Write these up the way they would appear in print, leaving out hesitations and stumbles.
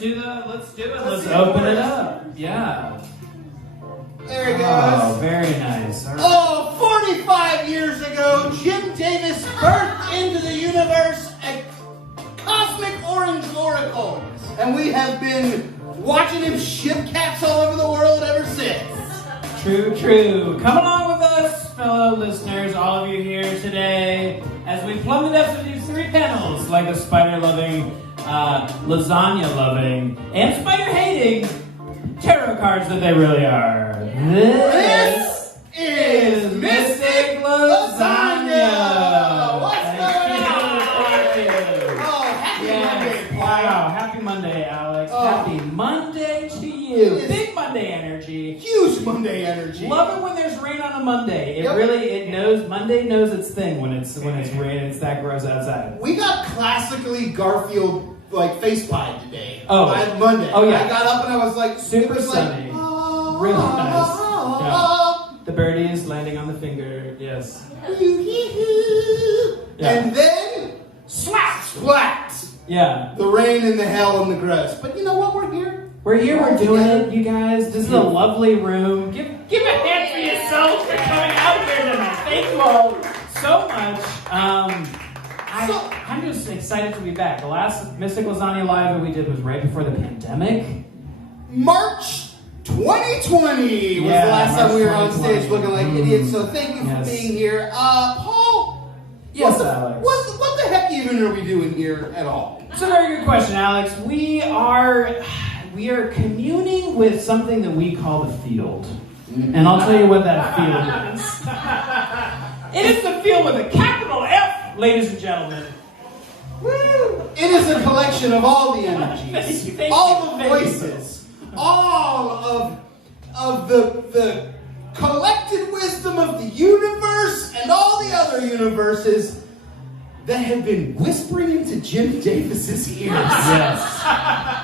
let's do it. Let's open it up. Yeah. There it goes. Oh, very nice. Right. Oh, 45 years ago, Jim Davis birthed into the universe a cosmic orange oracle. And we have been watching him ship cats all over the world ever since. True. Come along with us, fellow listeners, all of you here today, as we plumb the depths of these three panels, like the spider-loving, lasagna-loving, and spider-hating tarot cards that they really are. This is Mystic Lasagna! What's going on? Oh, happy Monday, Paul. Wow, happy Monday, Alex. Oh. Happy Monday to you. Big Monday energy. Huge Monday energy. Love it when there's rain on a Monday. Monday knows its thing when it's rain and it's that gross outside. We got classically Garfield face pie today. Oh. By Monday. Oh, yeah. I got up and I was like, Super sunny. Really nice. Yeah. The birdies landing on the finger. Yes. Yeah. And then splat. Yeah. The rain and the hell and the gross. But you know what? We're here. We're doing it, you guys. This is a lovely room. Give a hand for yourselves for coming out here tonight. Thank you all so much. I'm just excited to be back. The last Mystic Lasagna Live that we did was right before the pandemic. March 2020 was the last time we were on stage looking like idiots. So thank you for being here. Paul? Yes, Alex. What the heck even are we doing here at all? It's a very good question, Alex. We are communing with something that we call the field. And I'll tell you what that field is. It is the field with a capital F, ladies and gentlemen. Woo! It is a collection of all the energies, all the voices, all of the collected wisdom of the universe and all the other universes that have been whispering into Jim Davis's ears. Yes.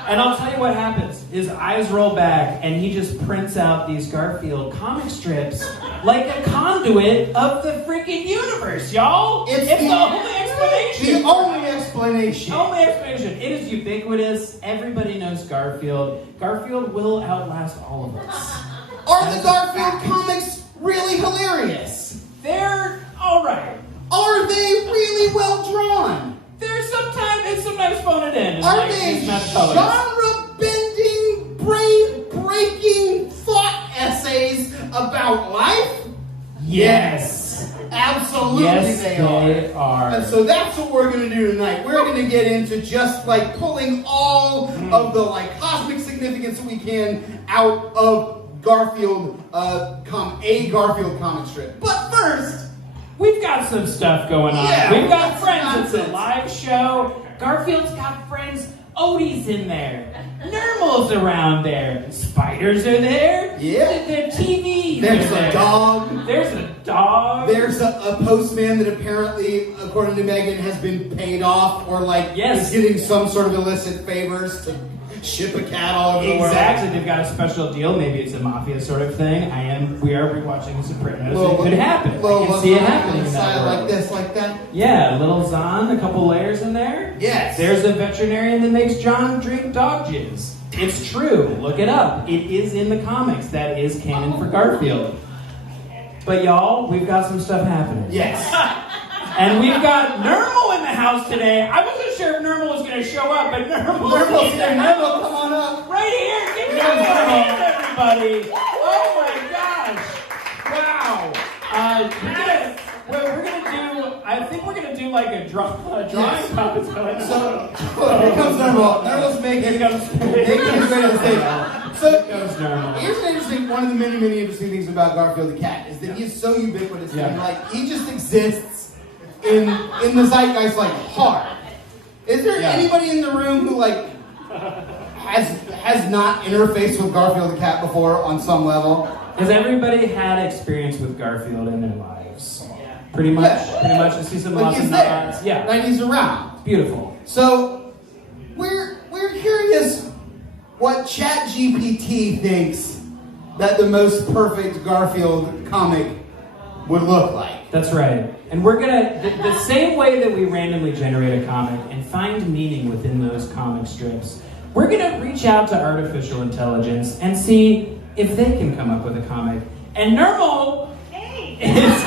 And I'll tell you what happens. His eyes roll back and he just prints out these Garfield comic strips like a conduit of the freaking universe, y'all. It's the only explanation. The only explanation. Only explanation. It is ubiquitous. Everybody knows Garfield. Garfield will outlast all of us. Are the Garfield comics really hilarious? They're alright. Are they really well drawn? They're sometimes phoned in. Are they genre-bending, brain-breaking thought essays about life? Yes. Absolutely yes, they are. And so that's what we're going to do tonight. We're going to get into just pulling all of the cosmic significance that we can out of Garfield, a Garfield comic strip. But first, we've got some stuff going on. Yeah, we've got friends. It's a live show. Garfield's got friends. Odie's in there. Nermal's around there. Spiders are there. Yeah. Their TVs. There's a dog. There's a dog. There's a postman that apparently, according to Megan, has been paid off or is getting some sort of illicit favors to ship a cat all over the world. Exactly. They've got a special deal. Maybe it's a mafia sort of thing. We are rewatching The Sopranos. It could happen. I can see it happening. Like this, like that. Yeah, a little Zahn, a couple layers in there. Yes. There's a veterinarian that makes John drink dog jizz. It's true. Look it up. It is in the comics. That is canon for Garfield. But y'all, we've got some stuff happening. Yes. And we've got Nermal in the house today. I wasn't sure if Nermal was going to show up, but Nermal's here. Nermal, come on up. Right here. Give me a hand, everybody. Oh my gosh. Wow. We're going to do, I think we're going to do a drawing competition. So, here comes Nermal. Nermal's making his way to the stage. So, here's one of the many, many interesting things about Garfield the cat is that he's so ubiquitous and he just exists in the zeitgeist hard. Is there anybody in the room who has not interfaced with Garfield the cat before on some level? Has everybody had experience with Garfield in their lives? Yeah. Pretty much. I see some lots of nods. Yeah. And he's around. Beautiful. So we're curious what ChatGPT thinks that the most perfect Garfield comic would look like. That's right. And we're gonna, the same way that we randomly generate a comic and find meaning within those comic strips, we're gonna reach out to artificial intelligence and see if they can come up with a comic. And Nermal is...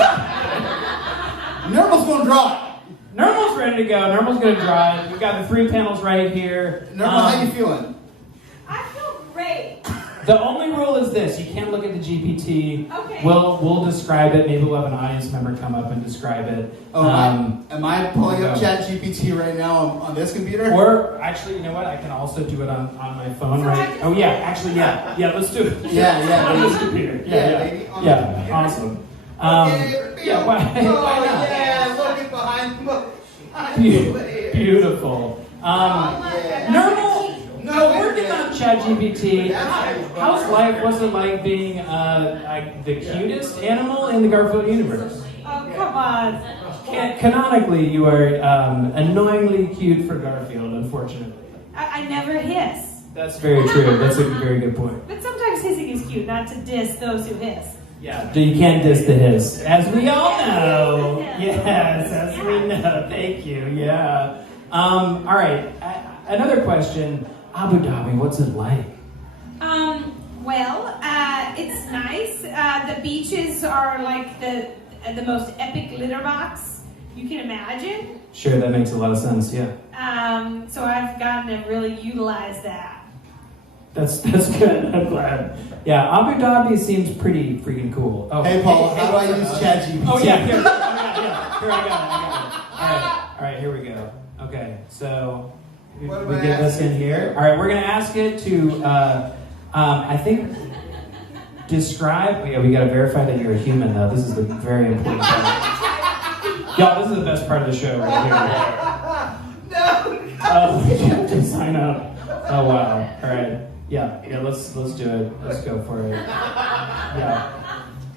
Nermal's gonna draw it. Nermal's ready to go. Nermal's gonna draw it. We've got the 3 panels right here. Nermal, how you feeling? I feel great. The only rule is this: you can't look at the GPT. Okay. We'll describe it. Maybe we'll have an audience member come up and describe it. Am I pulling up ChatGPT right now on this computer? Or actually, you know what? I can also do it on my phone, So right? Oh yeah, actually, yeah. Let's do it. Yeah. On this computer. Baby, on the Yeah. computer. Why Oh, not? yeah, look at behind. Beautiful. Yeah. Nermal. No, So working on ChatGPT, how's life? What's it like being the cutest animal in the Garfield universe? Oh, come on. Canonically, you are annoyingly cute for Garfield, unfortunately. I never hiss. That's very true. That's a very good point. But sometimes hissing is cute, not to diss those who hiss. Yeah, you can't diss the hiss. As we all know. Yes, as we know. Thank you, yeah. All right, another question. Abu Dhabi, what's it like? It's nice. The beaches are like the most epic litter box you can imagine. Sure, that makes a lot of sense, yeah. So I've gotten to really utilize that. That's good, I'm glad. Yeah, Abu Dhabi seems pretty freaking cool. Oh, Hey, Paul, how do I use ChatGPT? Oh, yeah, here I got it. All right, here we go. Okay, so we get this in here. All right, we're going to ask it to, I think, describe. Yeah, we got to verify that you're a human, though. This is the very important part. Y'all, this is the best part of the show right here. No. Oh, we have to sign up. Oh, wow. All right. Yeah, let's do it. Let's go for it. Yeah.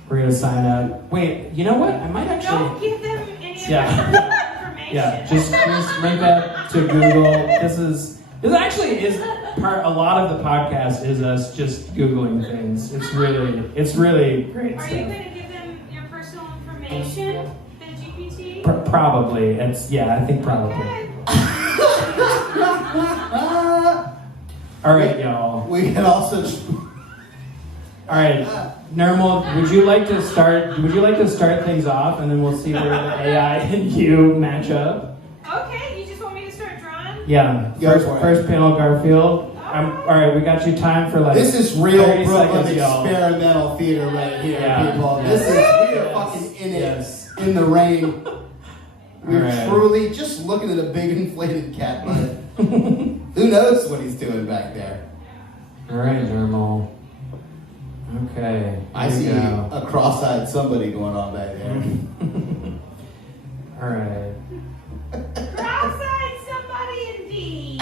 We're going to sign up. Wait, you know what? I might actually... Don't give them any of Yeah. that information. Yeah, just link that to Google. This actually is part. A lot of the podcast is us just Googling things. It's really great Are stuff. you going to give them your personal information, the GPT? Probably. I think probably. Okay. All right, y'all. We can also. All right, Nermal, would you like to start things off, and then we'll see where the AI and you match up? Okay, you just want me to start drawing? Yeah. Go for it. First panel, Garfield. All right, we got you time for like. This is real 30 Brooklyn seconds, y'all. experimental theater right here, Yeah. people. Yes. We are fucking in it, Yes. in the rain. We're All right. truly just looking at a big inflated cat butt. Who knows what he's doing back there? All right, Nermal. Okay. I here we see go. a cross-eyed somebody going on back there. All right. Cross-eyed somebody indeed.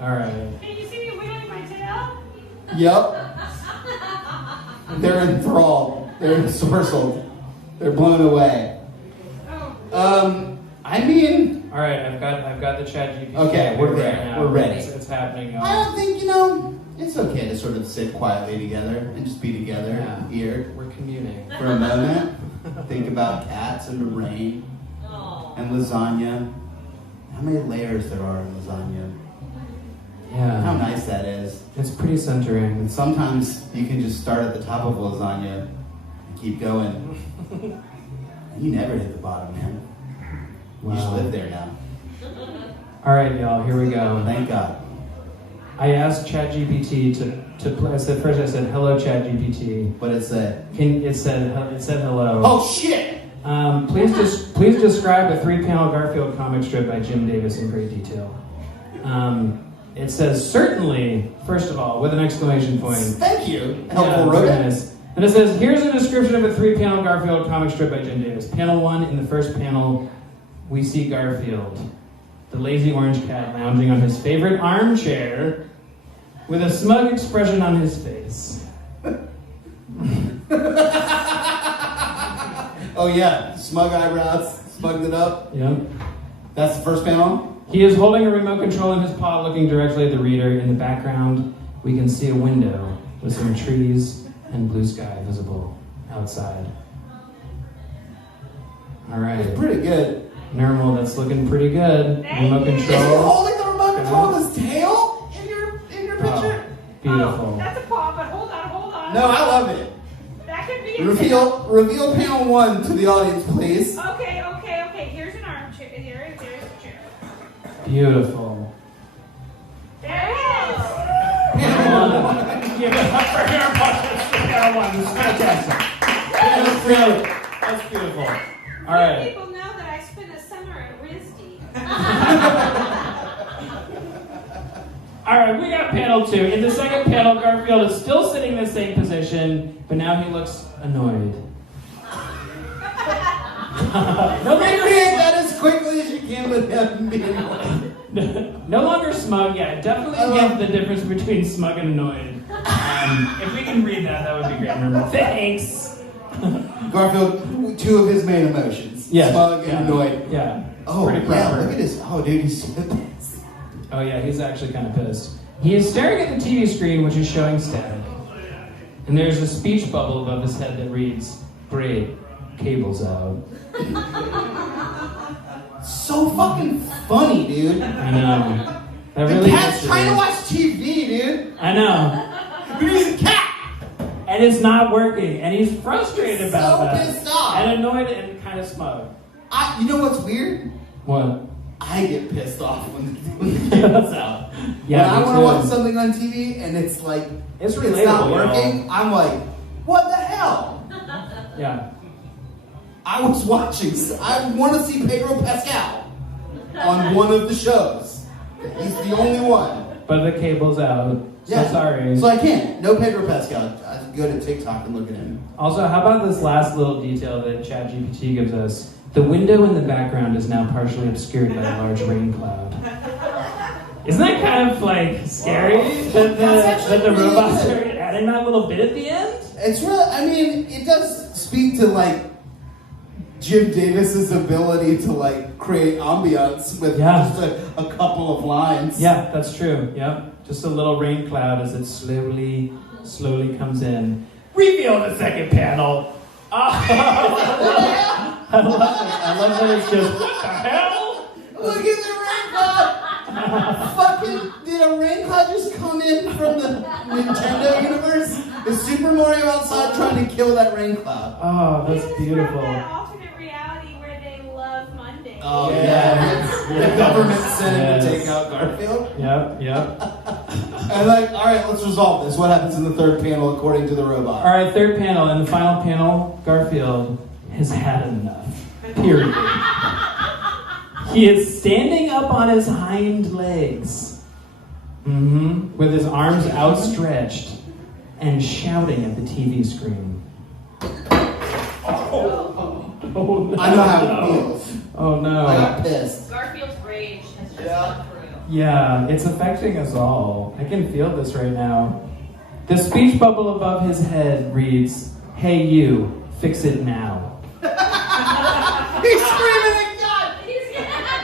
All right. Can you see me wiggling my tail? Yep. They're enthralled. They're ensorcelled. They're blown away. Oh. I mean, All right. I've got the ChatGPT. Okay, we're right there. now. We're ready. It's happening. I Y'all. don't think, it's okay to sort of sit quietly together and just be together Yeah. here We're communing. for a moment. Think about cats and the rain and lasagna. How many layers there are in lasagna. How Yeah. nice that is. It's pretty centering. And sometimes you can just start at the top of lasagna and keep going. And you never hit the bottom, man. You just Wow. live there now. All right, y'all. Here we go. Thank God. I asked ChatGPT to play. I said hello ChatGPT. But it's a... It said hello. Oh, shit! Please describe a 3-panel Garfield comic strip by Jim Davis in great detail. It says certainly, first of all, with an exclamation point. Thank you. Yeah, Helpful very rodent. nice. And it says, here's a description of a 3-panel Garfield comic strip by Jim Davis. Panel 1, in the first panel, we see Garfield, the lazy orange cat lounging on his favorite armchair with a smug expression on his face. Oh yeah, smug eyebrows, smugged it up. Yep. That's the first panel. He is holding a remote control in his paw, looking directly at the reader. In the background, we can see a window with some trees and blue sky visible outside. All right. It's pretty good. Nermal, that's looking pretty good. Remote Is he control. holding the remote control with his tail in your picture? Beautiful. Oh, that's a paw, but hold on. No, I love it. That could be a Reveal panel 1 to the audience, please. Okay. Here's an armchair. There's a chair. Beautiful. There it is. Panel 1. Give it up for hair buckets for panel 1. This is fantastic. That's beautiful. All right. People know that I spent a summer at RISD. All right, we got panel 2. In the second panel, Garfield is still sitting in the same position, but now he looks annoyed. No longer Read that as quickly as you can with him being annoyed. no longer smug. Yeah, definitely get the difference between smug and annoyed. If we can read that, that would be great. Remember, thanks. Garfield, 2 of his main emotions. Yeah. Smug and annoyed. Yeah. Oh, Pretty yeah, proper. look at his. Oh, dude, he's so pissed. Oh yeah, he's actually kind of pissed. He is staring at the TV screen, which is showing static. And there's a speech bubble above his head that reads, "Great, cable's out." So fucking funny, dude. I know. That The really cat's gets to trying to me. watch TV, dude. I know. But he's a cat. And it's not working. And he's frustrated about So that. pissed off. And annoyed and kind of smug. You know what's weird? What? I get pissed off when the cable's out. Yeah, when I me want to too. watch something on TV and it's like, It's not relatable, working, I'm like, what the hell? Yeah. I was watching, I want to see Pedro Pascal on one of the shows. He's the only one. But the cable's out. So sorry. So I can't. No Pedro Pascal. I have to go to TikTok and look at him. Also, how about this last little detail that ChatGPT gives us? The window in the background is now partially obscured by a large rain cloud. Isn't that kind of like scary that the robots are adding that little bit at the end? It's really, I mean, it does speak to like Jim Davis's ability to like create ambiance with just a couple of lines. Yeah, that's true. Yep. Just a little rain cloud as it slowly comes in. Reveal the second panel. I love it. I love that it's just, what the hell? Look at the rain cloud! Fucking, did a rain cloud just come in from the Nintendo universe? Is Super Mario outside trying to kill that rain cloud? Oh, that's This is beautiful. from that alternate reality where they love Monday. Oh, Yes. yeah. The government sent him to take out Garfield. Yep. And like, alright, let's resolve this. What happens in the third panel according to the robot? All right, third panel. In the final panel, Garfield has had enough. Period. He is standing up on his hind legs, with his arms outstretched, and shouting at the TV screen. Oh no. I know how it feels. Oh no. I got pissed. Garfield's rage has just gone through. Yeah, it's affecting us all. I can feel this right now. The speech bubble above his head reads, "Hey you, fix it now." He's screaming at God!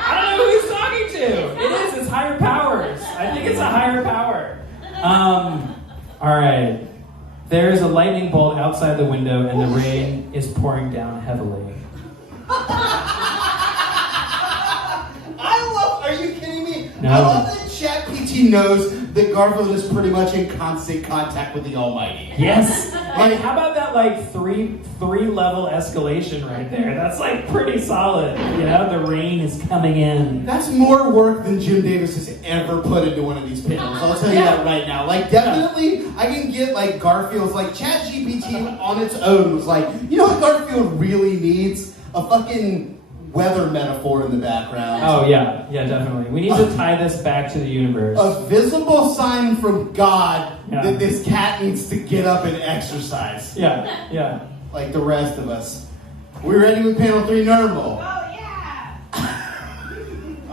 I don't know who he's talking to. It's higher powers. I think it's a higher power. All right. There's a lightning bolt outside the window and the rain is pouring down heavily. Are you kidding me? No. I love that ChatGPT knows that Garfield is pretty much in constant contact with the Almighty. Yes. Like, how about that like three level escalation right there? That's like pretty solid. You know, the rain is coming in. That's more work than Jim Davis has ever put into one of these panels. I'll tell you that right now. Like, definitely, I can get like Garfield's like ChatGPT on its own was like, you know what Garfield really needs? A fucking weather metaphor in the background. Oh yeah, definitely. We need to tie this back to the universe. A visible sign from God Yeah. that this cat needs to get up and exercise. Yeah. Like the rest of us. We ready with panel 3, Nermal? Oh, yeah.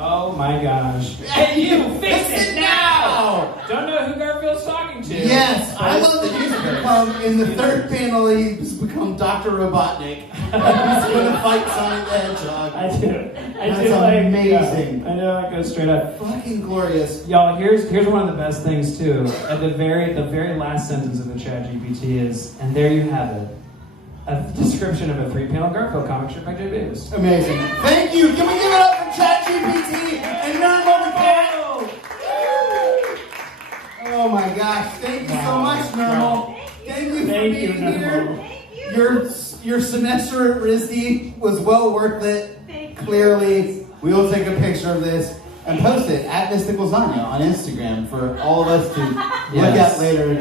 Oh my gosh. Hey you, fix it now! Don't know who Garfield's talking to. Yes, I love that he's become, in the third panel, he's become Dr. Robotnik. He's going to fight Sonic the Hedgehog. I do. That's like, amazing. Yeah, I know it goes straight up. Fucking glorious. Y'all, here's one of the best things too. At the very last sentence of the ChatGPT is, and there you have it. a description of a 3-panel Garfield comic strip by J. Davis. Amazing. Thank you. Can we give it up for ChatGPT and Nermal the cat? Oh my gosh. Thank you so much, Nermal. Thank you for being here. Your semester at RISD was well worth it. Clearly, we will take a picture of this and post it at Mystic Lasagna on Instagram for all of us to look at later.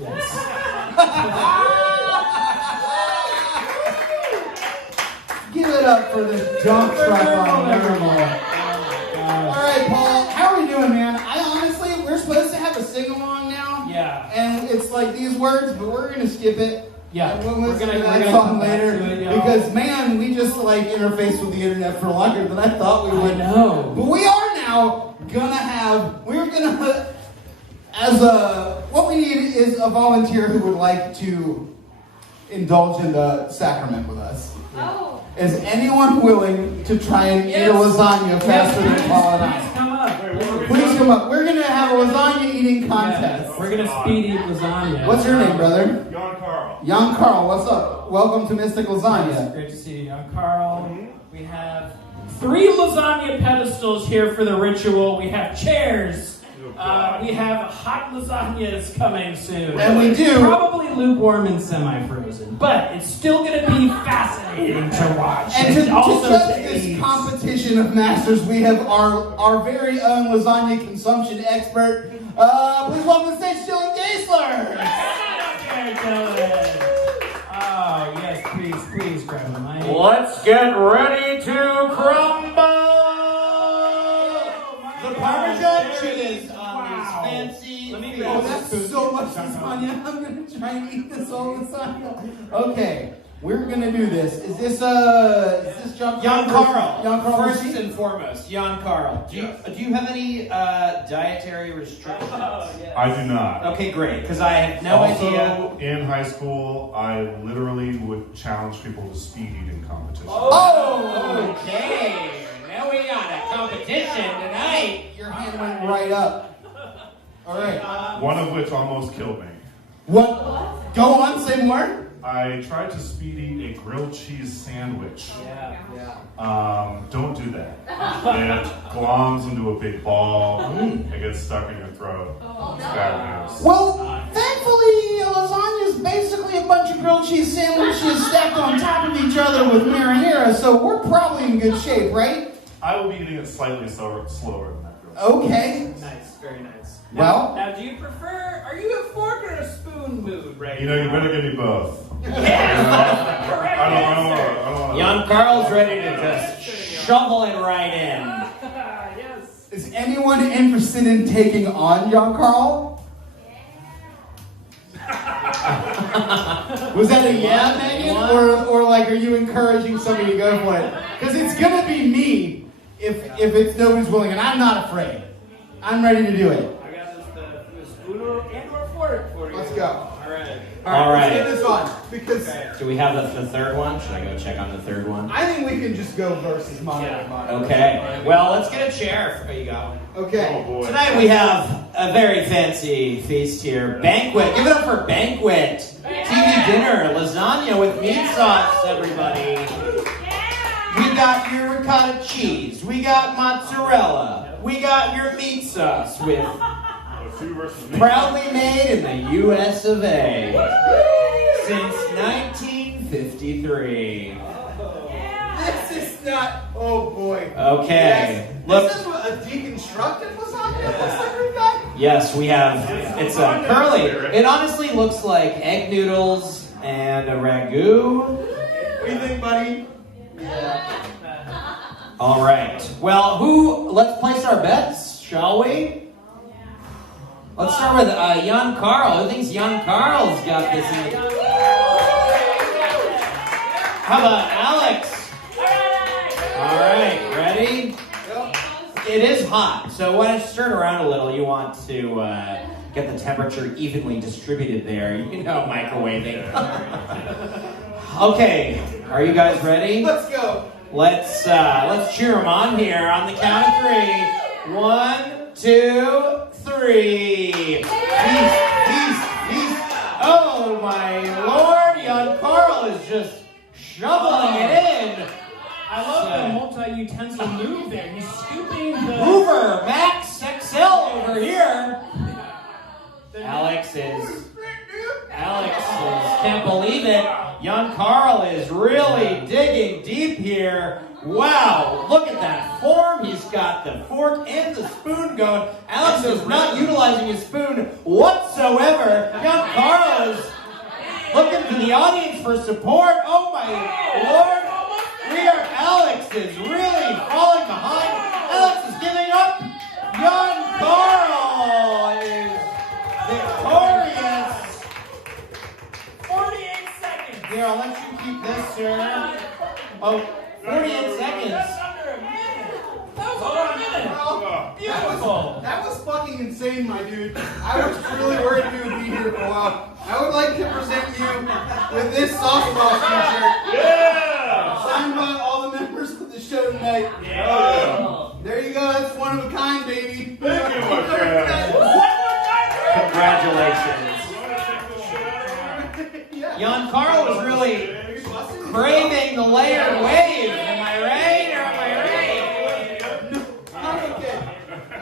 Yes. Give it up for the dump truck on Nermal. All right, Paul, how are we doing, man? We're supposed to have a sing-along now. Yeah. And it's like these words, but we're going to skip it. Yeah. And we'll listen to that song later. Because, man, we just like interface with the internet for longer than I thought we would. I know. But we are now what we need is a volunteer who would like to indulge in the sacrament with us. Oh. Is anyone willing to try and eat a lasagna faster than Paul and I? Please come up. Please come up. We're going to have a lasagna eating contest. We're going to speed eat lasagna. What's your name, brother? Young Carl. Young Carl, what's up? Welcome to Mystic Lasagna. Great to see you, Young Carl. We have 3 lasagna pedestals here for the ritual. We have chairs. We have hot lasagnas coming soon. And we do. Probably lukewarm and semi-frozen. But it's still going to be fascinating to watch. And to also judge taste. this competition of masters, we have our very own lasagna consumption expert. Please welcome to the stage, Young Ethel. Oh, yes, please grab the mic. Let's get ready to crumble! The Parmesan cheese on this fancy. Let me Oh, that's so much lasagna. I'm going to try and eat this whole lasagna. Okay, we're going to do this. Is this Young Carl? Young Carl. First and foremost, Young Carl. Do you have any dietary restrictions? I do not. Okay, great. Because I have no idea. Also, in high school, I literally would challenge people to speed eating competitions. Oh, okay. Now we got a competition tonight. Your hand went right up. All right. One of which almost killed me. What? Go on, say more. I tried to speed eat a grilled cheese sandwich. Yeah. Don't do that. It gloms into a big ball. It gets stuck in your throat. It's bad news. Well, thankfully, a lasagna is basically a bunch of grilled cheese sandwiches stacked on top of each other with marinara, so we're probably in good shape, right? I will be eating it slightly slower than that. Okay. Nice, very nice. Well, now do you prefer, are you a fork or a spoon mood right You know, you better give me both. Yes! Correct I don't want Young Carl's ready to just shovel it right in. Yes. is anyone interested in taking on Young Carl? Was that a yeah, Megan? Or like, are you encouraging somebody to go for it? Because it's going to be me if it's nobody's willing, and I'm not afraid. I'm ready to do it. I got the spoon and or fork for you. Let's go. All right. Let's get this on. Because Do we have the third one? Should I go check on the third one? I think we can just go versus monitor. Okay. Well, let's get a chair. You got one. Okay. Oh boy. Tonight we have a very fancy feast here. Banquet. Give it up for Banquet. TV dinner. Lasagna with meat sauce, everybody. We got your ricotta cheese. We got mozzarella. We got your meat sauce with proudly made in the U.S. of A. Since 1953. This is not. Oh boy. Okay. Yes. Look. This is a deconstructed lasagna. It looks like we've got. Yes, we have. It's a curly. It honestly looks like egg noodles and a ragu. What do you think, buddy? Yeah. All right. Well, let's place our bets, shall we? Let's start with Young Carl. Who thinks Young Carl's got this in the... How about Alex? All right, ready? It is hot, so why don't you turn around a little? You want to get the temperature evenly distributed there. You know, microwaving. Okay, are you guys ready? Let's go. Let's cheer them on here on the count of 3. 1, 2, 3. Feast. Oh my Lord, Young Carl just shoveling it in. I love the multi-utensil move there. He's scooping the... Hoover, Max XL over here. Alex can't believe it. Young Carl is really digging deep here. Wow, look at that form. He's got the fork and the spoon going. Alex is not utilizing his spoon whatsoever. Young Carl is looking to the audience for support. Oh my Lord. Alex is really falling behind. Alex is giving up. Young Carl is victorious. 48 seconds. Here, I'll let you keep this, sir. Oh, 48 seconds. That was under a minute. Beautiful. That was fucking insane, my dude. I was really worried you would be here for a while. I would like to present you with this softball t-shirt. Yeah! Signed by all the members of the show tonight. Yeah. There you go. That's one of a kind, baby. Thank you, my friend. Congratulations. Young Carl was really craving the layered wave. Am I right or am I right?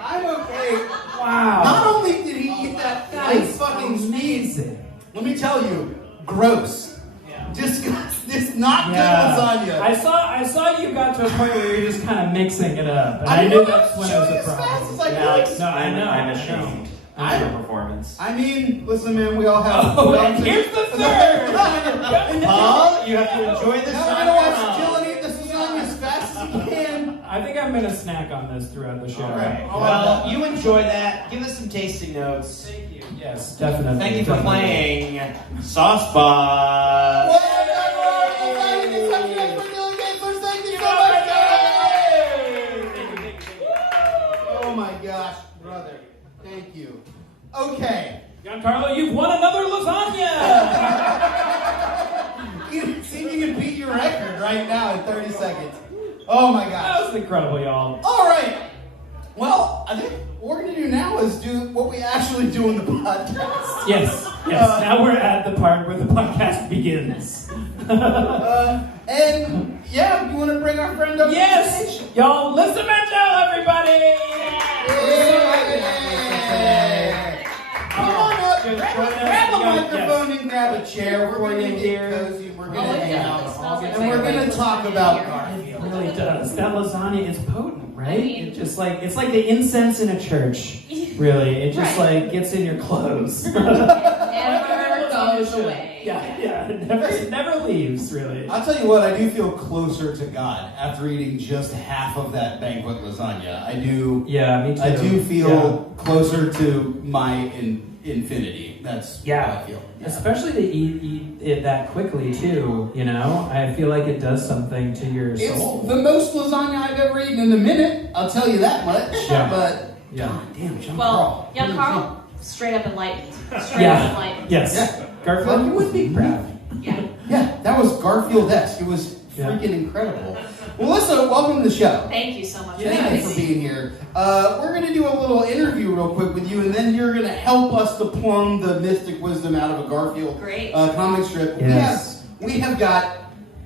I'm okay. Wow. Not only did he eat that That's fucking amazing. let me tell you, gross. Disgusting. It's not good lasagna. I saw you got to a point where you're just kind of mixing it up, and I knew that's when it was a as fast problem. as I could. Alex, No, I know. I'm ashamed of your performance. I mean, listen, man, we all have. Oh, and here's the third. Paul, you have to enjoy this. Now we're gonna watch Jill eat this lasagna as fast as he can. I think I'm gonna snack on this throughout the show. All right. Well, you enjoy that. Give us some tasting notes. Thank you. Yes, definitely. Thank you for playing Sauce Boss. Oh my gosh, brother. Thank you. Okay. Giancarlo, you've won another lasagna! See if you can beat your record right now in 30 seconds. Oh my gosh. That was incredible, y'all. All right. Well, I think what we're going to do now is do what we actually do in the podcast. Yes. Now we're at the part where the podcast begins. And yeah, you want to bring our friend up? Yes! To the stage? Y'all, Lyssa Mandel, everybody! Yeah. Come on up. Grab a microphone and grab a chair. We're going to get cozy. We're going to hang out. And we're going to talk about Garfield. It really does. That lasagna is potent, right? It's like the incense in a church. Really, it just like gets in your clothes. Never goes away. Yeah, it never leaves. Really. I'll tell you what, I do feel closer to God after eating just half of that banquet lasagna. I do. Yeah, me too. I do feel closer to my infinity. That's how I feel. Yeah. Especially to eat it that quickly too. You know, I feel like it does something to your soul. It's the most lasagna I've ever eaten in a minute. I'll tell you that much. Yeah. But Yeah. God damn, Young Well, Carl. Young Carl, straight up enlightened. Straight up enlightened. Yes. Yeah. Garfield, you would be proud. Yeah. Yeah, that was Garfield-esque. It was freaking incredible. Well, Lyssa, welcome to the show. Thank you so much. Thank you for being here. We're going to do a little interview real quick with you, and then you're going to help us to plumb the mystic wisdom out of a Garfield comic strip. Yes. We have got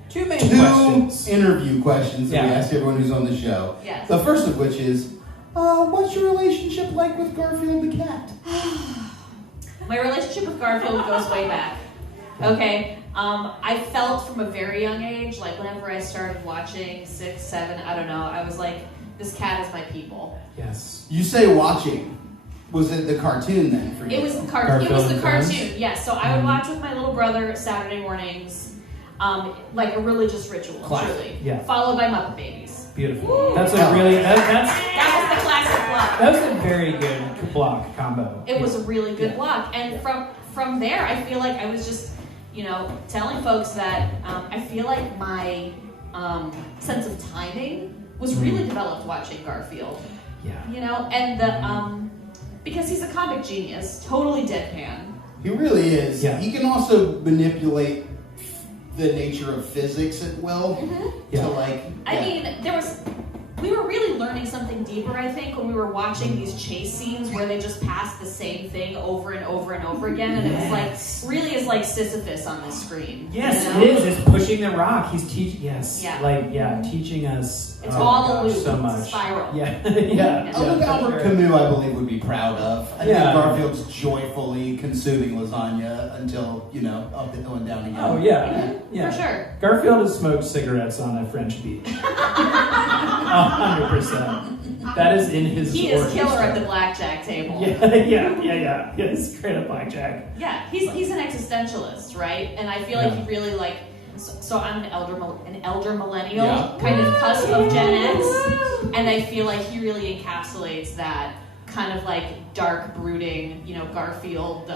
two questions. Interview questions that we ask everyone who's on the show. Yes. The first of which is, what's your relationship like with Garfield the cat? My relationship with Garfield goes way back. Okay. I felt from a very young age, like whenever I started watching 6, 7, I don't know, I was like, this cat is my people. Yes. You say watching. Was it the cartoon then for you? It was the cartoon. It was the cartoon. Yes. So I would watch with my little brother Saturday mornings, like a religious ritual, truly. Yeah. Followed by Muppet Babies. Beautiful. Woo. That's a really That was the classic block. That was a very good block combo. It was a really good block, and from there, I feel like I was just, telling folks that I feel like my sense of timing was really developed watching Garfield. Yeah. And the because he's a comic genius, totally deadpan. He really is. Yeah. He can also manipulate the nature of physics at will. Mm-hmm. Yeah. To like. I mean, there was we were really learning something deeper, I think, when we were watching these chase scenes where they just passed the same thing over and over and over again, and it was like, really is like Sisyphus on the screen. Yes, you know? it is. It's pushing the rock. He's teaching. Yes, Yeah. teaching us. It's all a loop, so much. spiral. Yeah, Albert sure. Camus, I believe, would be proud of. I think Yeah. Garfield's joyfully consuming lasagna until, up the hill and down again. Oh yeah, yeah. For sure. Garfield has smoked cigarettes on a French beach. 100%. That is in his. He is orchestra. killer at the blackjack table. Yeah. He's great at blackjack. Yeah, he's an existentialist, right? And I feel like he really like. So I'm an elder millennial, kind of cusp of Gen X, and I feel like he really encapsulates that kind of like dark, brooding, Garfield,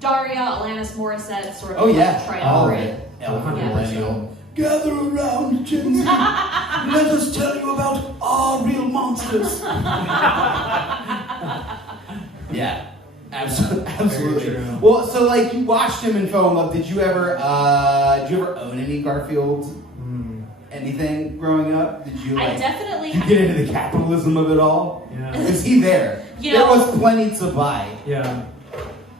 Daria, Alanis Morissette sort of triumvirate. Elder Yeah. millennial. Gather around, Gen Z. Let us tell you about our real monsters. Yeah, absolutely. Well, so like you watched him and fell in love. Did you ever own any Garfield? Anything growing up? Did you? I definitely. Did you get into the capitalism of it all? Yeah. Is he there? There was plenty to buy. Yeah.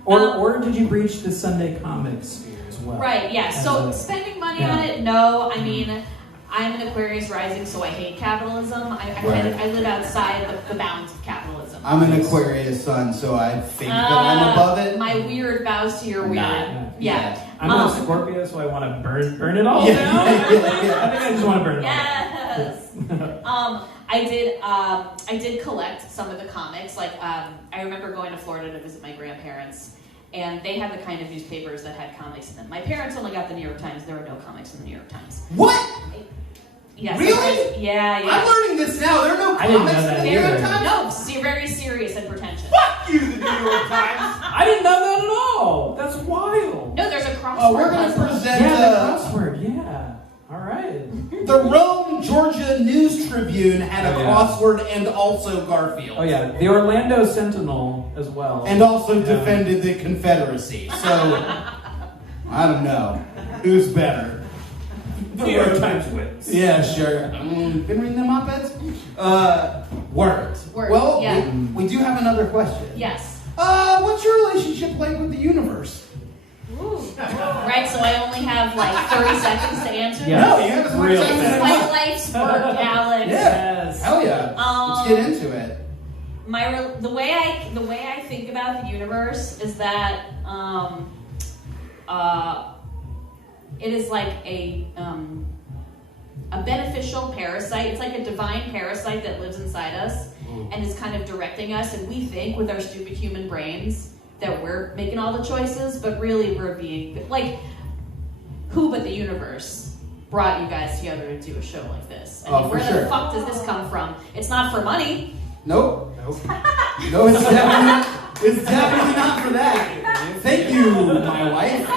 Or did you breach the Sunday comics sphere as well? Right, yeah. So spending money on it, no. I mean, I'm an Aquarius rising, so I hate capitalism. I live outside the bounds of capitalism. I'm an Aquarius sun, so I think that I'm above it. My weird bows to your weird. Yeah. I'm a Scorpio, so I want to burn it all down. I think I just want to burn it all down. Yes. I did collect some of the comics. Like, I remember going to Florida to visit my grandparents, and they had the kind of newspapers that had comics in them. My parents only got the New York Times. There were no comics in the New York Times. What? Yes. Really? Yeah. I'm learning this now. There are no I didn't know comics in that the New York either. Times? No, very serious and pretentious. Fuck you, the New York Times. I didn't know that at all. That's wild. No, there's a crossword. Oh, we're going to puzzle. present Yeah, the crossword. Yeah. All right. the Rome, Georgia News Tribune had a Oh, yeah. crossword and also Garfield. Oh yeah, the Orlando Sentinel as well. And also defended the Confederacy. So, I don't know. Who's better? The New York Times wins. Yeah, sure. Been reading them op-eds? Words. Well, yeah. we do have another question. Yes. What's your relationship like with the universe? Ooh. Right, so I only have like 30 seconds to answer Yeah. No, you have as much Real time as fast. you My want. life's work, Alex. Yeah. Yes. Hell yeah. Let's get into it. The way I think about the universe is that it is like a beneficial parasite. It's like a divine parasite that lives inside us and is kind of directing us. And we think with our stupid human brains that we're making all the choices, but really we're being like, who but the universe brought you guys together to do a show like this? I mean, for where sure. the fuck does this come from? It's not for money. Nope. No, it's definitely not for that. Thank you, my wife.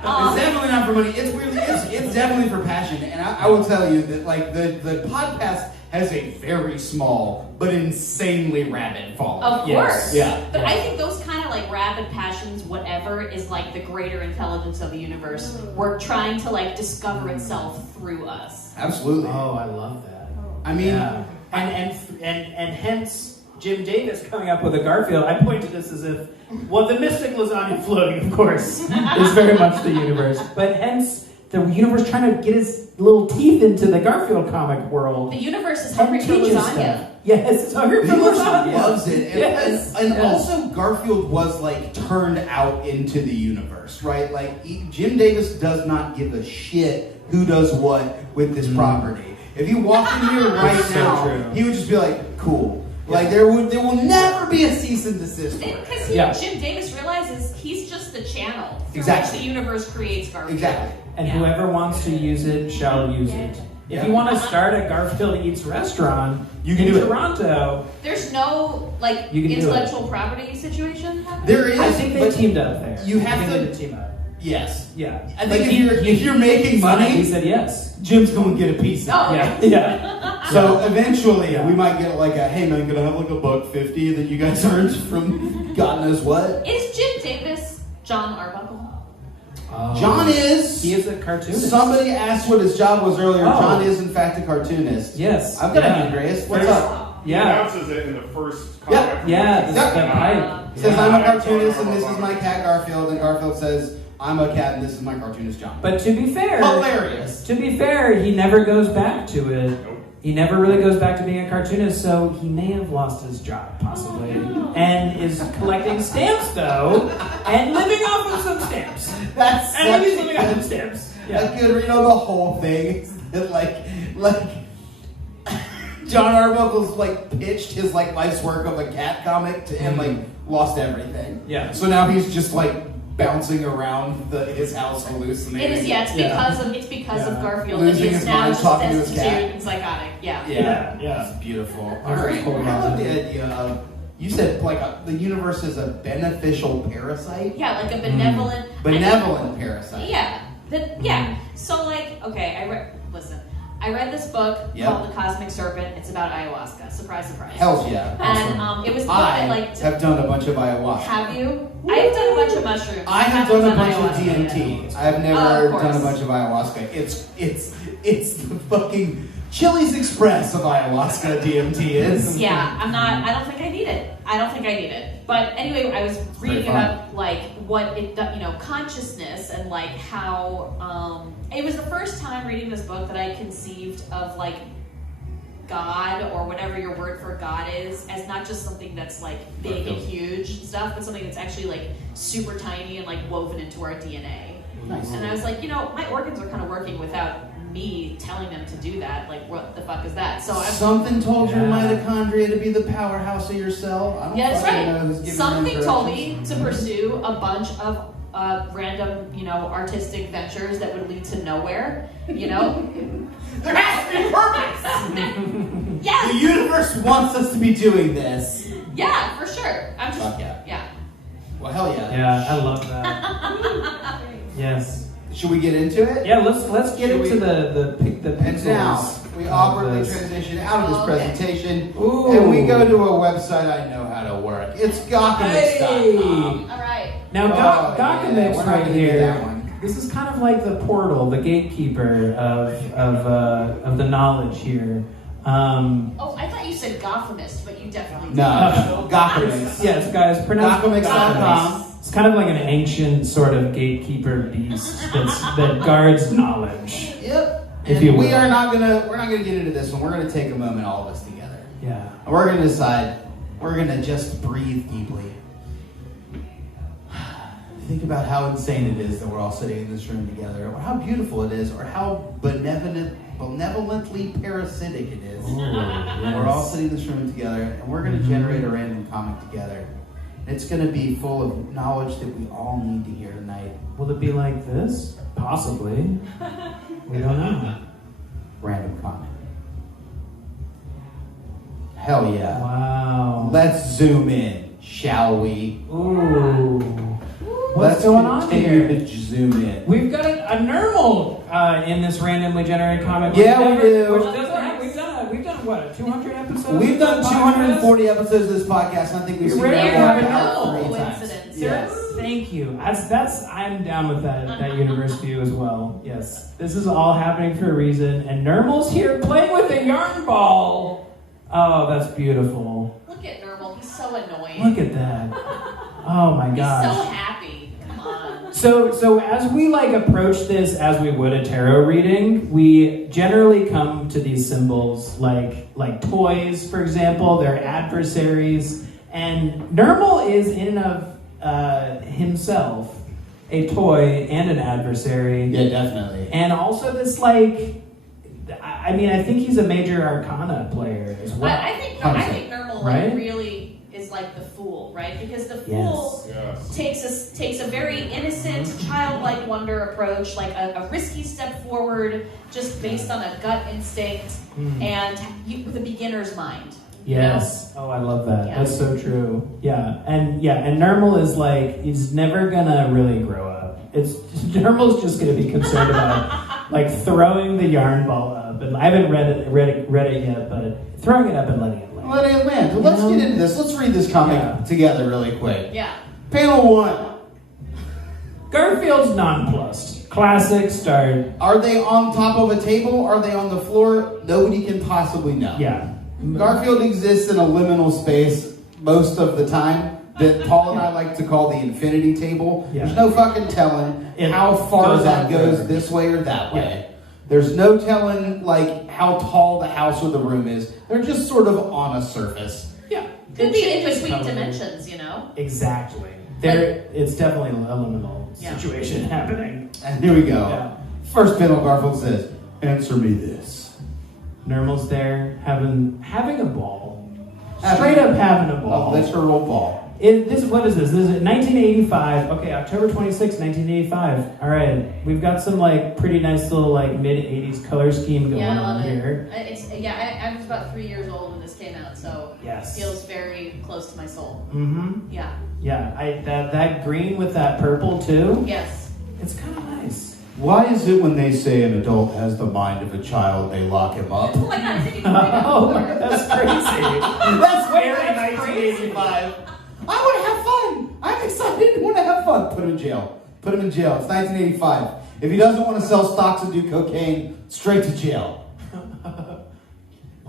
It's definitely not for money. It's definitely for passion. And I will tell you that like the podcast has a very small but insanely rabid following. Of course. Yeah. But I think those kind of like rapid passions, whatever, is like the greater intelligence of the universe. We're trying to like discover itself through us. Absolutely. Oh, I love that. I mean, and hence Jim Davis coming up with a Garfield. I point to this as if, well, the mystic lasagna floating, of course, is very much the universe, but hence the universe trying to get its little teeth into the Garfield comic world. The universe is and hungry for teaches lasagna. stuff. Yes, it's hungry the for universe lasagna. loves it. And Yes. also Garfield was like turned out into the universe, right? Like Jim Davis does not give a shit who does what with this property. If you walked in here right so now, true. he would just be like, cool. Like there will never be a cease and desist. Because Jim Davis realizes he's just the channel through Exactly. which the universe creates Garfield. Exactly. And Yeah. whoever wants to use it shall use it. If you want to start a Garfield Eats restaurant You can in do it. Toronto, There's no like You can do intellectual property situation happening. There is. I think they but teamed up there. You have I think to- they did team up. Yes. Yeah. I think if you're making He money, said yes. Jim's going to get a piece of it. Oh, Yeah. Yeah. So eventually, Yeah. we might get like a, hey man, gonna have like $1.50 that you guys earned from God knows what. Is Jim Davis John Arbuckle? John is. He is a cartoonist. Somebody asked what his job was earlier. Oh. John is, in fact, a cartoonist. Yes. I've got Yeah. Andreas. What's up? He announces it in the first Yeah. comic. Yeah, this Yep. is the pipe. He says, Yeah. I'm a cartoonist, and this is my cat Garfield. And Garfield says, I'm a cat, and this is my cartoonist John. But to be fair, Hilarious. To be fair, he never goes back to it. Nope. He never really goes back to being a cartoonist, so he may have lost his job, possibly. And is collecting stamps, though, and living off of some stamps. That's And he's such living off of stamps. a Yeah. good read on the whole thing. like John Arbuckle's like pitched his like life's work of a cat comic to and like lost everything. Yeah. So now he's just like bouncing around his house hallucinating. It is, yeah. It's because of Garfield that Losing he is his now mind, just talking to his destitute cat. and psychotic. Yeah. Yeah, Yeah. It's beautiful. I was Alright, told how about about the that. idea of the universe is a beneficial parasite? Yeah, like a benevolent. Benevolent parasite. Yeah. Yeah. So like, okay, I read this book Yep. called The Cosmic Serpent. It's about ayahuasca. Surprise, surprise. Hells yeah. And it was the book I I liked. have done a bunch of ayahuasca. Have you? I have done a bunch of mushrooms. I have done a bunch of ayahuasca DMT. yet. I have Of never course. done a bunch of ayahuasca. It's the fucking Chili's Express of ayahuasca. DMT is. Yeah, I don't think I need it. But anyway, I was reading fun. about like what it does, consciousness and like how it was the first time reading this book that I conceived of like God or whatever your word for God is as not just something that's like big and huge and stuff, but something that's actually like super tiny and like woven into our DNA. Nice. And I was like, my organs are kind of working without me telling them to do that. Like, what the fuck is that? So I'm Something told your Yeah. mitochondria to be the powerhouse of your cell. I don't Yeah, that's fucking right. know who's giving Something them told directions. me to pursue a bunch of random, artistic ventures that would lead to nowhere. There has to be purpose. Yes. The universe wants us to be doing this. Yeah, for sure. I'm just. Fuck yeah. Yeah. Well, hell yeah. Yeah, I love that. Yes. Should we get into it? Yeah, let's get Should into we- the And now pixels. we of awkwardly this. transition out of this Okay. presentation, Ooh. and we go to a website I know how to work. It's Gawkimix.com. All right. Now, Oh, yeah, Gawkimix we're not right gonna do here. that one. This is kind of like the portal, the gatekeeper of the knowledge here. Oh, I thought you said Gothamist, but you definitely No, Gawkimix. Yes, guys, pronounced Gawkimix.com. It's kind of like an ancient sort of gatekeeper beast that guards knowledge. Yep. If And you we're will. not gonna get into this one. We're gonna take a moment, all of us together. Yeah. And we're gonna decide. We're gonna just breathe deeply. Think about how insane it is that we're all sitting in this room together, or how beautiful it is, or how benevolently parasitic it is. We're all sitting in this room together, and we're going to generate a random comic together. And it's going to be full of knowledge that we all need to hear tonight. Will it be like this? Possibly. We don't know. Random comic. Hell yeah. Wow. Let's zoom in, shall we? Ooh. What's Let's going on continue here? to zoom in. We've got a Nermal in this randomly generated comic. Yeah, we do. Which doesn't, we've done what, 200 episodes? We've done of the 240 episodes of this podcast, and I think we've seen Rare that Nermal. about 3 times. Coincidence. Yes. Thank you. I'm down with that universe view as well. Yes. This is all happening for a reason. And Nermal's here playing with a yarn ball. Oh, that's beautiful. Look at Nermal. He's so annoying. Look at that. Oh my gosh. He's so happy. Come on. So as we approach this as we would a tarot reading, we generally come to these symbols like toys, for example. They're adversaries, and Nermal is in and of himself a toy and an adversary. Yeah, definitely. And also this I think he's a major arcana player as well. I think Nermal Right? really is like the fool, right? Because the fool Yes. takes a very innocent, childlike wonder approach, like a risky step forward, just based on a gut instinct and with a beginner's mind. Yes. Oh, I love that. Yeah. That's so true. Yeah. And Nermal is he's never gonna really grow up. Nermal's just gonna be concerned about throwing the yarn ball up. And I haven't read it yet, but throwing it up and letting it land. Let it land. Well, let's get into this. Let's read this comic together really quick. Yeah. Panel 1. Garfield's nonplussed. Classic start. Are they on top of a table? Are they on the floor? Nobody can possibly know. Yeah. Garfield exists in a liminal space most of the time that Paul and I like to call the infinity table. Yeah. There's no fucking telling how far goes that on goes forever. this way or that way. Yeah. There's no telling like how tall the house or the room is. They're just sort of on a surface. Yeah. Could It be in changes between color. dimensions, you know? Exactly. It's definitely a liminal Yeah. situation happening. And here we go. Yeah. First panel, Garfield says, "Answer me this." Nermal's there having a ball. Having- Straight up having a A ball. literal ball. What is this? This is 1985. Okay, October 26, 1985. All right, we've got some like pretty nice little like mid 80s color scheme going Yeah, I on love it. here. I was about 3 years old when this came out, so Yes. it feels very close to my soul. Mm-hmm. Yeah. Yeah, that green with that purple too. Yes. It's kind of nice. Why is it when they say an adult has the mind of a child, they lock him up? Oh my god, I didn't even bring it Oh, up. that's crazy. That's very that's 1985. I want to have fun. I'm excited. I want to have fun. Put him in jail. Put him in jail. It's 1985. If he doesn't want to sell stocks and do cocaine, straight to jail.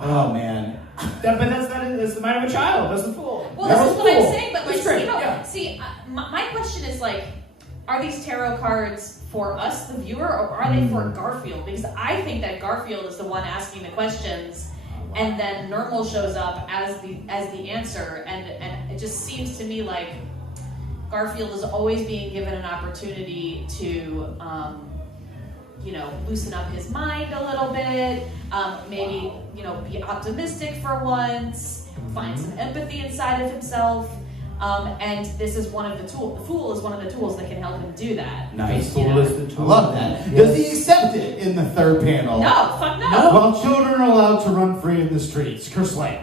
Oh man. But that's the mind of a child. That's the fool. Well, this Nermal's is what I'm cool. saying, but like, It's great, you know, yeah. see, my question is like, are these tarot cards for us, the viewer, or are they for Garfield? Because I think that Garfield is the one asking the questions, and then Nermal shows up as the answer, and it just seems to me like Garfield is always being given an opportunity to, loosen up his mind a little bit, maybe, be optimistic for once, find some empathy inside of himself. And this is one of the tools. The Fool is one of the tools that can help him do that. Nice. The fool is the I tool. love that. Yes. Does he accept it in the third panel? No, fuck no. No. While children are allowed to run free in the streets, Kerslam.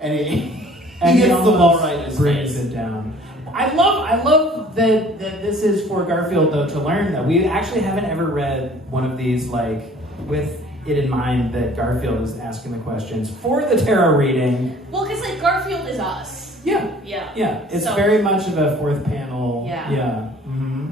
And he And gets the ball almost right in his brings face. it down. I love that this is for Garfield though to learn that we actually haven't ever read one of these like with it in mind that Garfield is asking the questions for the tarot reading. Well, because like Garfield is us. Yeah. Yeah. Yeah. It's So- very much of a fourth panel. Yeah. Yeah. Mm-hmm.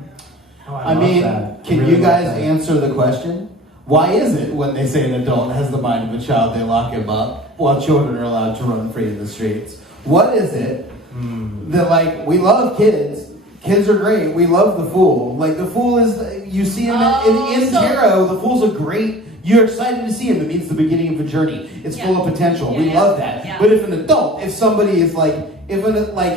Oh, I love mean, that. can Really you love guys that. answer the question? Why is it when they say an adult has the mind of a child, they lock him up, while children are allowed to run free in the streets? What is it that, like, we love kids. Kids are great. We love the Fool. Like, the Fool is, you see him in tarot, the Fool's a great, you're excited to see him. It means the beginning of a journey. It's full of potential. Yeah, we yeah. love that. Yeah. But if an adult, if somebody is like,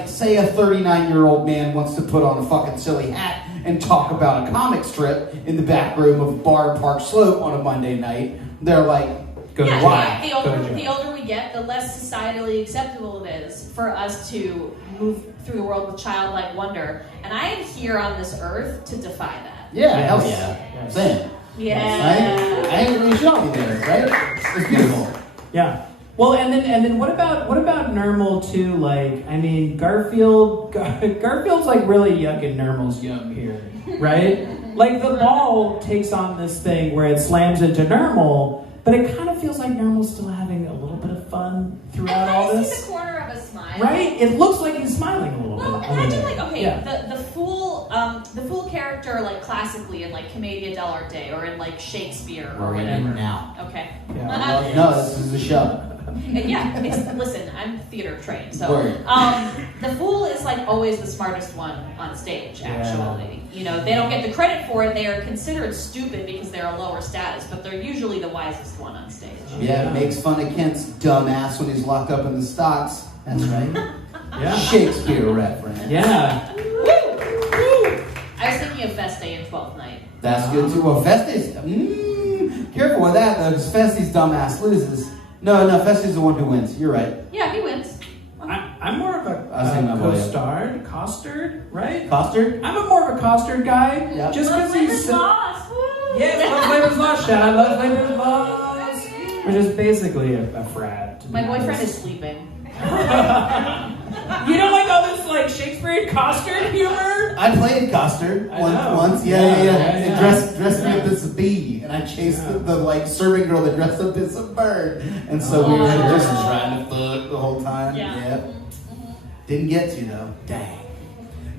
say a 39-year-old man wants to put on a fucking silly hat and talk about a comic strip in the back room of Bar Park Slope on a Monday night, they're like, Go to Yeah, jail. yeah. The Go to older, jail. the older we get, the less societally acceptable it is for us to move through the world with childlike wonder. And I am here on this earth to defy that. yeah, Yes. hell yeah. Yes. Same. Yeah. I ain't really should all be there, right? It's beautiful. Yeah. Well, and then what about Nermal too? Like, I mean, Garfield's like really yucking Nermal's yum here, right? Like the ball takes on this thing where it slams into Nermal, but it kind of feels like Nermal's still having a little bit of fun throughout I all kind of see this, the corner of a smile. right? It looks like he's smiling a little Well, bit. imagine like, okay, Yeah. the fool character, like classically in like Commedia dell'arte or in like Shakespeare or We're in it whatever. now. Okay. Yeah. No, this is the show. And yeah, listen, I'm theater trained, so Word. the Fool is like always the smartest one on stage. Yeah. Actually, they don't get the credit for it. They are considered stupid because they're a lower status, but they're usually the wisest one on stage. Yeah, makes fun of Kent's dumb ass when he's locked up in the stocks. That's right. Yeah. Shakespeare reference. Yeah. I was thinking of Feste in 12th Night. That's good too. Well, Feste's. Careful with that though, because Feste's dumbass loses. No, Feste's the one who wins. You're right. Yeah, he wins. I'm more of a I was thinking of William. costard, right? Costard? I'm more of a costard guy. Yeah. Just because he's lost. Woo! Yes, Love Labor's Lost. Shout out Love Labor's Lost. Which is basically a frat. to be My boyfriend honest. is sleeping. You don't like all this like Shakespearean costard humor? I played Costard I know. once. Yeah. Yeah. It dressed me up as a bee, and I chased the like serving girl that dressed up as a bird, and so we were just trying to fuck the whole time. Yeah. Yep. Didn't get to though. Dang.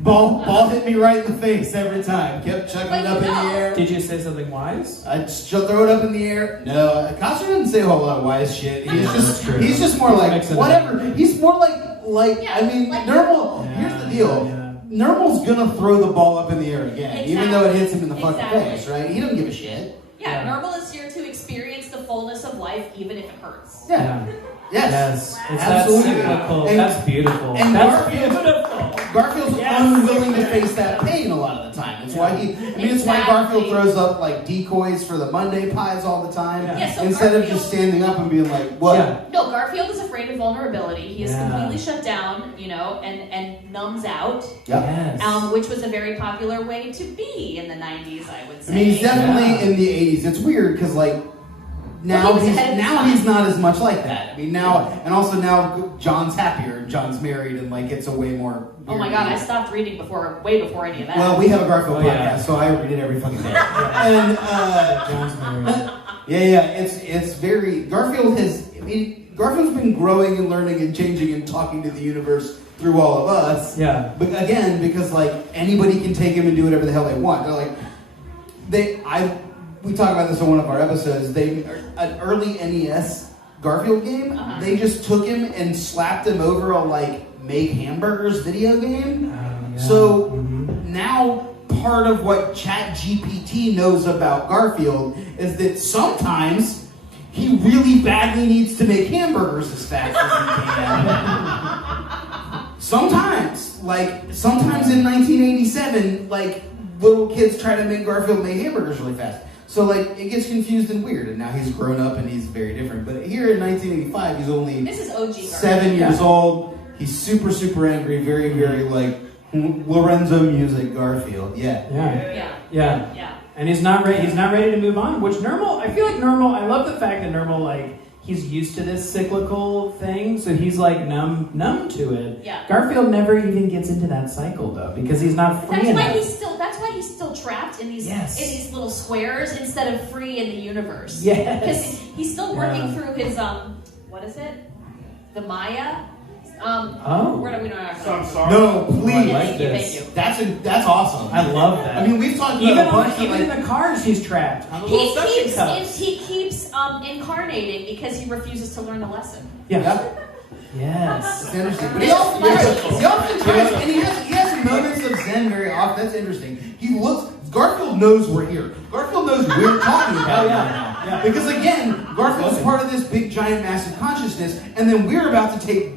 Ball hit me right in the face every time. Kept chucking it up in the air. Did you say something wise? I just throw it up in the air. No, Costa doesn't say a whole lot of wise shit. That's true. He's just more like Mix it whatever. up. He's more like Yeah, I mean, like Nermal. Yeah, Here's the deal. yeah. Nermal's gonna throw the ball up in the air again, even though it hits him in the fucking Exactly. face, right? He doesn't give a shit. Yeah, Nermal is here to experience the fullness of life, even if it hurts. Yeah. Yes. It's Absolutely. that cyclical. And- That's beautiful. and That's Garfield- beautiful. Garfield's Yes. unwilling to face that pain a lot of the time. It's why it's why Garfield Exactly. throws up like decoys for the Monday pies all the time. Yeah. So instead of Garfield- just standing up and being like, what? Yeah. No, Garfield is afraid of vulnerability. He is Yeah. completely shut down, and numbs out, Yep. Yes. which was a very popular way to be in the 90s, I would I say. mean, he's definitely Yeah. in the 80s. It's weird because like now Well, he was ahead of his time. he's not as much like that. I mean now now John's happier. John's married and like it's a way more. Oh my god, I stopped reading way before any of that. Well, we have a Garfield Oh, podcast, yeah. so I read it every fucking day. And John's married. it's very Garfield's been growing and learning and changing and talking to the universe through all of us. Yeah. But again, because like anybody can take him and do whatever the hell they want. They're like we talk about this on one of our episodes. An early NES Garfield game. Uh-huh. They just took him and slapped him over a like make hamburgers video game. Yeah. So Mhm. now part of what ChatGPT knows about Garfield is that sometimes he really badly needs to make hamburgers as fast as he can. Sometimes in 1987, like little kids try to make Garfield make hamburgers really fast. So like it gets confused and weird, and now he's grown up and he's very different. But here in 1985, he's only This is OG Garfield. 7 years old. He's super, super angry, very, very like Lorenzo music Garfield. Yeah. Yeah. Yeah. Yeah. Yeah. And he's not ready. He's not ready to move on. Which Nermal, I feel like Nermal. I love the fact that Nermal, like, he's used to this cyclical thing, so he's like numb to it. Yeah. Garfield never even gets into that cycle though, because he's not free That's why enough. that's why he's still trapped in these Yes. in these little squares instead of free in the universe. Yes. Because he's still working Yeah. through his what is it? The Maya? Oh. We don't have So I'm to. sorry. No, please. I like Thank you, this. thank you. That's awesome. I love that. I mean, we've talked about even a bunch of even like. in the cars, he's trapped on the little suction cups. He keeps incarnating because he refuses to learn the lesson. Yeah. Yep. Yes. It's interesting. But He often tries, and he has moments of zen very often. That's interesting. Garfield knows we're here. Garfield knows we're talking about Oh, it yeah. right now. Yeah. Because again, Garfield's part of this big, giant, massive consciousness, and then we're about to take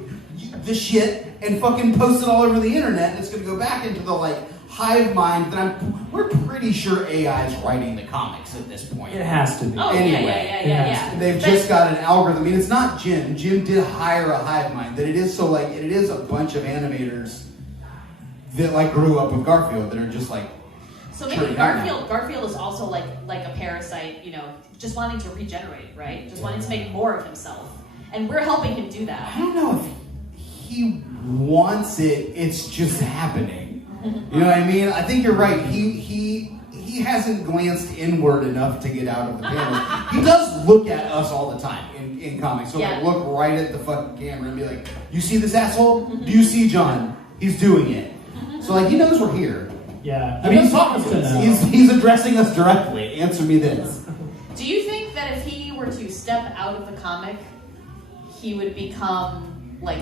the shit and fucking post it all over the internet, and it's going to go back into the like hive mind that we're pretty sure AI is writing the comics at this point. It has to be. Oh Anyway, yeah. They've just got an algorithm. I mean, it's not Jim. Jim did hire a hive mind. That it is so like it is a bunch of animators that like grew up with Garfield that are just like. So maybe Garfield is also like a parasite, just wanting to regenerate, right? Just wanting to make more of himself, and we're helping him do I that. don't know if he wants it. It's just happening. You know what I mean? I think you're right. He hasn't glanced inward enough to get out of the panels. He does look at us all the time in comics. So Yeah. like look right at the fucking camera and be like, "You see this asshole? Do you see John? He's doing it." So like he knows we're here. Yeah. I mean, he's He talking wants to to us. know. He's addressing us directly. Answer me this. Do you think that if he were to step out of the comic, he would become like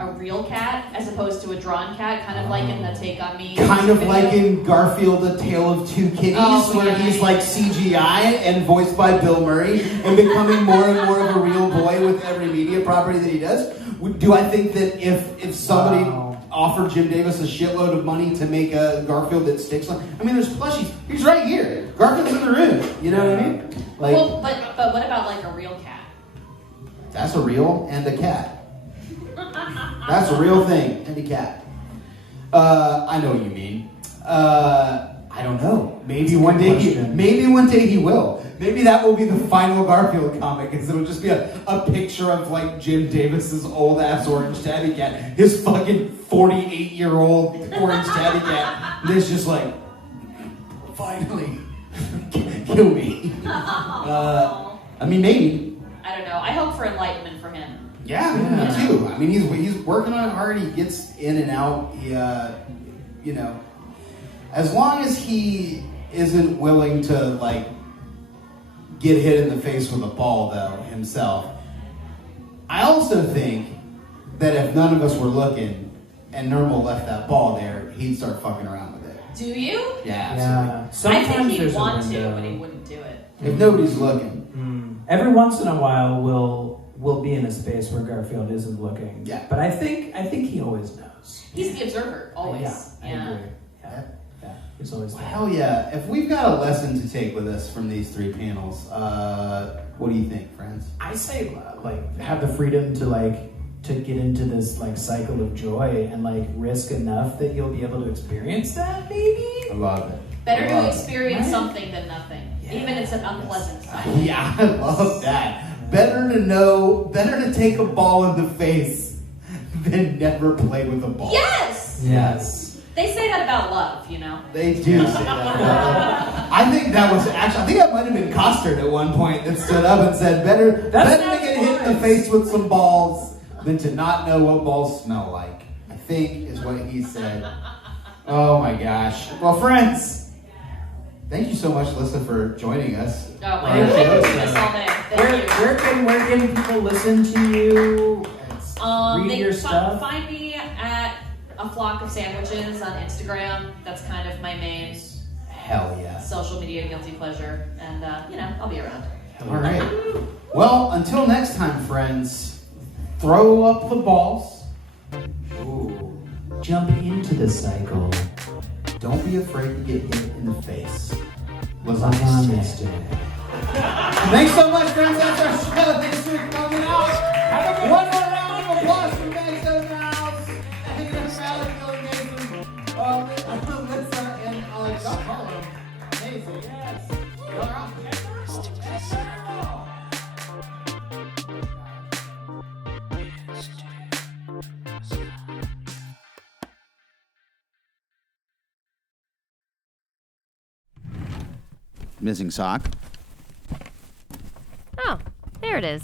a real cat as opposed to a drawn cat, kind of like in the Take on Me? Kind of video? like in Garfield, A Tale of Two Kitties, Oh, where yeah. he's like CGI and voiced by Bill Murray and becoming more and more of a real boy with every media property that he does. Do I think that if somebody offered Jim Davis a shitload of money to make a Garfield that sticks on, I mean, there's plushies. He's right here. Garfield's in the room. You know what I mean? Like Well, but what about like a real cat? that's a real and a cat. That's a real thing, and a cat. I know what you mean. I don't know. Maybe one day he will. Maybe that will be the final Garfield comic, is it'll just be a picture of like Jim Davis's old ass orange tabby cat, his fucking 48-year-old orange tabby cat. And it's just like, finally, kill me. I mean, maybe. I don't know. I hope for enlightenment for him. Yeah, me too. I mean, he's working on it hard. He gets in and out. He, you know, as long as he isn't willing to like get hit in the face with a ball, though himself. I also think that if none of us were looking and Nermal left that ball there, he'd start fucking around with it. Do you? Yeah, absolutely. Yeah. Sometimes I think he'd there's a want to, window. but he wouldn't do it. If nobody's looking. Every once in a while, we'll be in a space where Garfield isn't looking. Yeah. But I think he always knows. He's the observer, always. Yeah, I agree. Yeah. He's always Well, there. hell yeah. If we've got a lesson to take with us from these 3 panels, what do you think, friends? I say like have the freedom to get into this like cycle of joy and like risk enough that you'll be able to experience that maybe. I love it. Better I love to it. experience Right? something than nothing, even if it's an unpleasant stuff. Yeah, I love that. Better to take a ball in the face than never play with a ball. Yes! Yes. They say that about love, you know? They do say that. I think that might have been Costard at one point that stood up and said, better to get hit in the face with some balls than to not know what balls smell like. I think is what he said. Oh my gosh. Well, friends, thank you so much, Lyssa, for joining us. Oh my gosh, I could do this all day. Thank you. Where can people listen to you? Read They your can stuff? find me at A Flock of Sandwiches on Instagram. That's kind of my main Hell yeah. social media guilty pleasure. And, I'll be around. All right. Well, until next time, friends, throw up the balls. Ooh. Jump into the cycle. Don't be afraid to get hit in the face. Lasagnaste. Thanks so much, friends. That's our show. Thanks for coming out. Have a one more round of applause for Bags in the House. And Alex Billy Mason, Lyssa, and John Carlo. Amazing. Yes. Y'all are awesome. Missing sock. Oh, there it is.